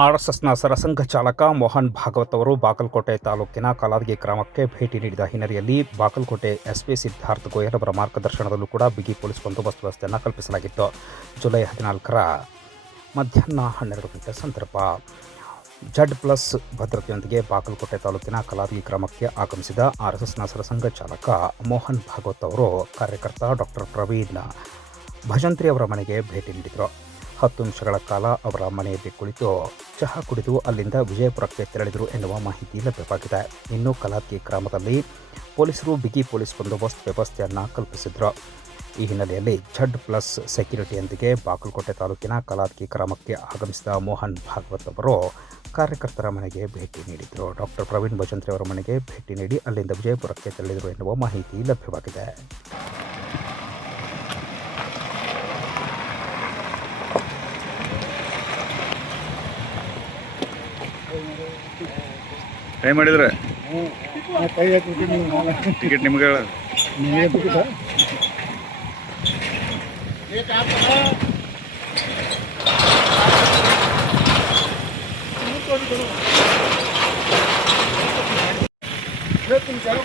ಆರ್ಎಸ್ಎಸ್ನ ಸರಸಂಘ ಚಾಲಕ ಮೋಹನ್ ಭಾಗವತ್ ಅವರು ಬಾಗಲಕೋಟೆ ತಾಲೂಕಿನ ಕಲಾದಗಿ ಗ್ರಾಮಕ್ಕೆ ಭೇಟಿ ನೀಡಿದ ಹಿನ್ನೆಲೆಯಲ್ಲಿ ಬಾಗಲಕೋಟೆ ಎಸ್ಪಿ ಸಿದ್ಧಾರ್ಥ ಗೋಯಲ್ ಅವರ ಮಾರ್ಗದರ್ಶನದಲ್ಲೂ ಕೂಡ ಬಿಗಿ ಪೊಲೀಸ್ ಬಂದೋಬಸ್ತ್ ವ್ಯವಸ್ಥೆಯನ್ನು ಕಲ್ಪಿಸಲಾಗಿತ್ತು. ಜುಲೈ 14ರ ಮಧ್ಯಾಹ್ನ 12 ಗಂಟೆ ಸಂದರ್ಭ Z+ ಭದ್ರತೆಯೊಂದಿಗೆ ಬಾಗಲಕೋಟೆ ತಾಲೂಕಿನ ಕಲಾದಗಿ ಗ್ರಾಮಕ್ಕೆ ಆಗಮಿಸಿದ ಆರ್ಎಸ್ಎಸ್ನ ಸರಸಂಘ ಚಾಲಕ ಮೋಹನ್ ಭಾಗವತ್ ಅವರು ಕಾರ್ಯಕರ್ತ ಡಾಕ್ಟರ್ ಪ್ರವೀಣ್ ಭಜಂತ್ರಿ ಅವರ ಮನೆಗೆ ಭೇಟಿ ನೀಡಿದರು. 10 ನಿಮಿಷಗಳ ಕಾಲ ಅವರ ಮನೆಯಲ್ಲಿ ಕುಳಿತು ಚಹಾ ಕುಡಿದು ಅಲ್ಲಿಂದ ವಿಜಯಪುರಕ್ಕೆ ತೆರಳಿದರು ಎನ್ನುವ ಮಾಹಿತಿ ಲಭ್ಯವಾಗಿದೆ. ಇನ್ನು ಕಲಾದಗಿ ಗ್ರಾಮದಲ್ಲಿ ಪೊಲೀಸರು ಬಿಗಿ ಪೊಲೀಸ್ ಬಂದೋಬಸ್ತ್ ವ್ಯವಸ್ಥೆಯನ್ನು ಕಲ್ಪಿಸಿದ್ರು. ಈ ಹಿನ್ನೆಲೆಯಲ್ಲಿ Z+ ಸೆಕ್ಯುರಿಟಿಯೊಂದಿಗೆ ಬಾಗಲಕೋಟೆ ತಾಲೂಕಿನ ಕಲಾದಗಿ ಗ್ರಾಮಕ್ಕೆ ಆಗಮಿಸಿದ ಮೋಹನ್ ಭಾಗವತ್ ಅವರು ಕಾರ್ಯಕರ್ತರ ಮನೆಗೆ ಭೇಟಿ ನೀಡಿದರು. ಡಾಕ್ಟರ್ ಪ್ರವೀಣ್ ಭಜಂತ್ರಿ ಅವರ ಮನೆಗೆ ಭೇಟಿ ನೀಡಿ ಅಲ್ಲಿಂದ ವಿಜಯಪುರಕ್ಕೆ ತೆರಳಿದರು ಎನ್ನುವ ಮಾಹಿತಿ ಲಭ್ಯವಾಗಿದೆ. ಕೈ ಮಾಡಿದ್ರೆ ಟಿಕೆಟ್ ನಿಮ್ಗೆ तुम चलो